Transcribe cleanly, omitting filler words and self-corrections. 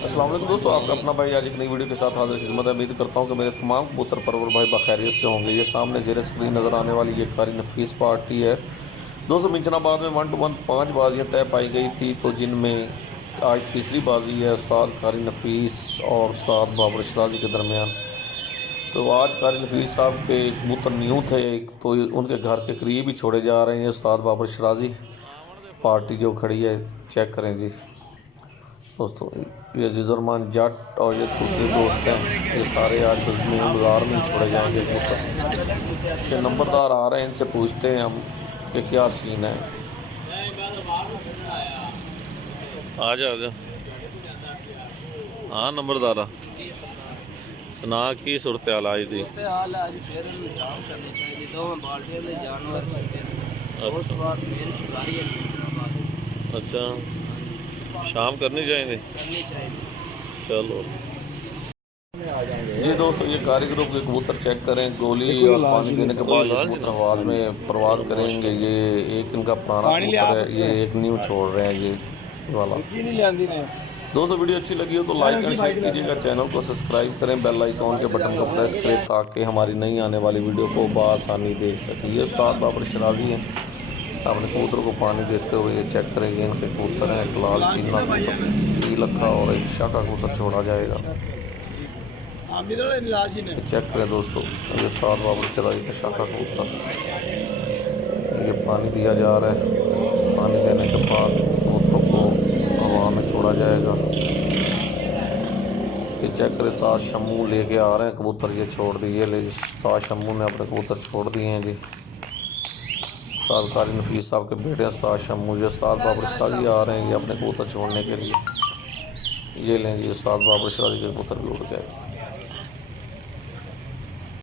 अस्सलाम वालेकुम दोस्तों, आपका अपना भाई आज एक नई वीडियो के साथ हाजिर खिदमत है। उम्मीद करता हूँ कि मेरे तमाम कबूतर परवर भाई बखैरियत से होंगे। ये सामने ज़ेरे स्क्रीन नज़र आने वाली ये कारी नफीस पार्टी है दोस्तों। मिंचनाबाद में 1 to 1 5 बाजियाँ तय पाई गई थी, तो जिनमें आज तीसरी बाजी है उस्ताद कारी नफीस और उस्ताद बाबर शराजी के दरमियान। तो आज कारी नफीस साहब के कबूतर न्यू थे, तो उनके घर के करीब ही छोड़े जा रहे हैं उस्ताद बाबर शराजी। पार्टी जो खड़ी है चेक करें जी दोस्तों। ये जिजरमान जट और ये दूसरे दोस्त हैं, ये सारे आज मेन बाज़ार में ही छोड़े जाएंगे कबूतर। ये नंबरदार आ रहे हैं, इनसे पूछते हैं हम कि क्या सीन है। आ जा हाँ नंबरदारा सुना की सूरत हाल आज दी। अच्छा शाम करनी चाहिए। चलो ये दोस्तों, ये कारीगरों के कबूतर चेक करें। गोली और पानी देने के बाद ये कबूतर आवाज़ में परवाज़ करेंगे। ये एक इनका पुराना कबूतर है, ये एक न्यू छोड़ रहे हैं ये वाला। दोस्तों वीडियो अच्छी लगी हो तो लाइक एंड शेयर कीजिएगा, चैनल को सब्सक्राइब करें, बेल आइकॉन के बटन को प्रेस करें ताकि हमारी नई आने वाली वीडियो को बआसानी देख सकें। ये उस्ताद बाबर शराजी हैं, अपने कबूतर को पानी देते हुए। ये चेक करेंगे, इनके कबूतर हैं, एक लाल चीना कबूतर लखा और एक शाका कबूतर छोड़ा जाएगा। चेक करें दोस्तों, ये उस्ताद बाबर शराजी का शाका कबूतर, ये पानी दिया जा रहा है। पानी देने के बाद कबूतरों को हवा में छोड़ा जाएगा। ये चेक करें, सात शम्मू लेके आ रहे हैं कबूतर, ये छोड़ दिए। ले सात शम्मू ने अपने कबूतर छोड़ दिए हैं जी। उस्ताद कारी नफीस साहब के बेटे हैं सात शम्मू। ये उस्ताद बाबर शराजी आ रहे हैं ये अपने कबूतर छोड़ने के लिए। ये लें जी, उस्ताद बाबर शराजी के कबूतर भी उड़ गए।